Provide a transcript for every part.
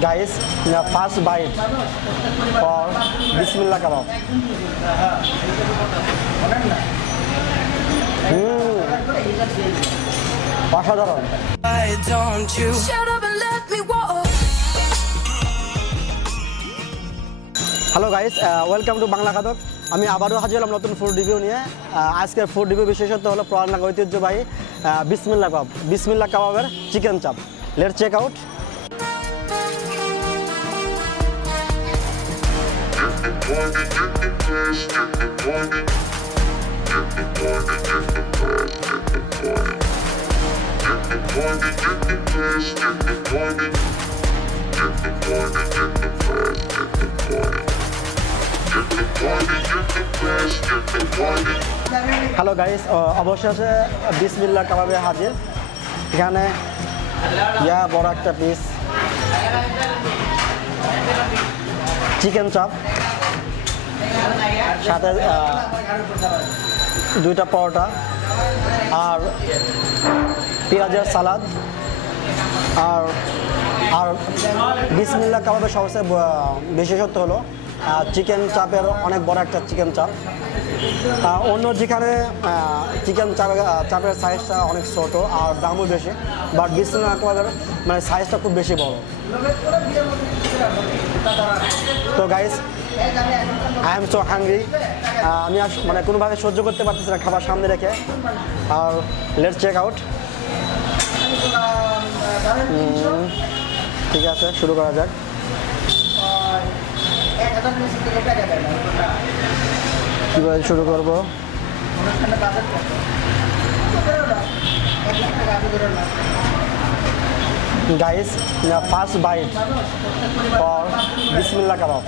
Guys, the first bite for Bismillah Kabab. অসাধারণ। Hello guys, welcome to Bangla Khadok. আমি আবারও হাজির হলাম নতুন ফুড রিভিউ নিয়ে। আজকের ফুড রিভিউ বিশেষত্ব হলো পুরান ঢাকা ঐতিহ্যবাহী বিসমিল্লাহ কাবাব, বিসমিল্লাহ কাবাবের chicken chaap. Let's check out. Hello guys, অবশেষে বিসমিল্লাহ কাবাবে হাজির। এখানে বড় একটা পিস চিকেন চাপ, সাথে দুইটা পরোটা আর পেঁয়াজের সালাদ আর বিসমিল্লাহ কাবাবের সবচেয়ে বিশেষত্ব হলো চিকেন চাপের অনেক বড় একটা চিকেন চাপ। অন্য যেখানে চিকেন চাপের সাইজটা অনেক ছোটো আর দামও বেশি, বাট বিসমিল্লাহ কাবাবের মানে সাইজটা খুব বেশি বড়। তো guys, I am so hungry. আমি মানে কোনোভাবে সহ্য করতে পারতেছি না খাবার সামনে রেখে। আর লেটস চেক আউট। ঠিক আছে, শুরু করা যাক। কীভাবে শুরু করবো? Guys, the first bite for Bismillah Kabab.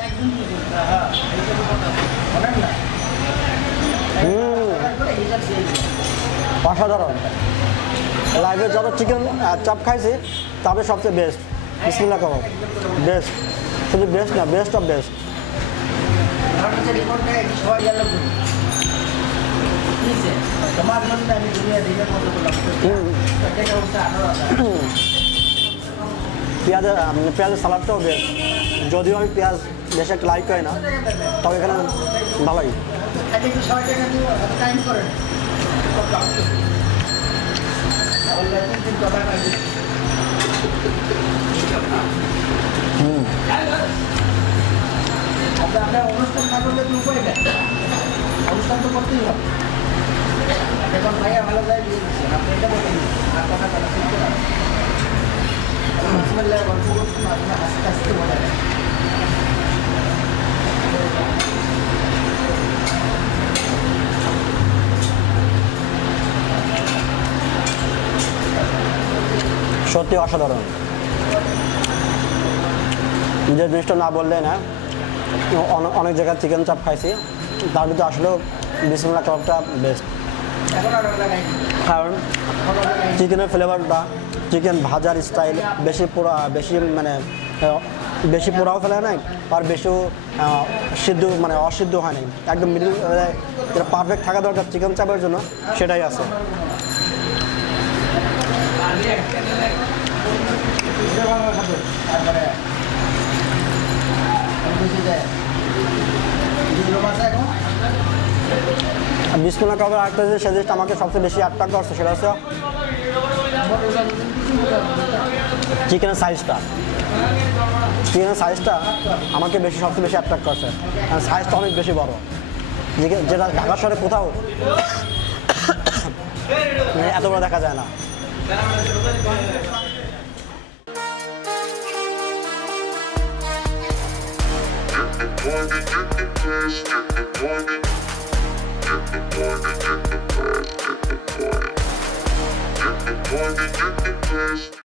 অসাধারণ। লাইভে যত চিকেন চাপ খাইছি তবে সবচেয়ে বেস্ট বিসমিল্লাহ কাবাব। বেস্ট, শুধু বেস্ট না, বেস্ট অফ বেস্ট। পেঁয়াজের সালাদটাও বেশ, যদিও আমি পেঁয়াজ বেশ একটা লাইক করি না, তবে এখানে ভালোই। অনুষ্ঠান না করলে উপায় নেই, অনুষ্ঠান তো করতেই হবে। এখন ভাইয়া ভালো যায় দিয়ে দিচ্ছেন, আপনি এটা বলে দিচ্ছেন আর কথা কথা ঠিক করে গল্প করছেন, আপনি আস্তে আস্তে বলে দেন। সত্যি অসাধারণ। যে জিনিসটা না বললে না, অনেক জায়গায় চিকেন চাপ খাইছি, তার ভিতরে আসলেও বিসমিল্লাহ কাবাবটা বেস্ট। কারণ চিকেনের ফ্লেভারটা, চিকেন ভাজার স্টাইল বেশি পোড়াও ফেলে নাই, আর বেশিও সিদ্ধ মানে অসিদ্ধ হয় নাই, একদম মিডিল যেটা পারফেক্ট থাকা দরকার চিকেন চাপের জন্য, সেটাই আছে। বিসমিল্লাহ কাবাবের আরেকটা যে জিনিসটা আমাকে সবচেয়ে বেশি অ্যাট্রাক্ট করছে সেটা হচ্ছে চিকেনের সাইজটা। চিকেনের সাইজটা আমাকে সবচেয়ে বেশি অ্যাট্রাক্ট করছে, সাইজটা অনেক বেশি বড়, যেটা ঢাকা শহরে কোথাও এত বড় দেখা যায় না।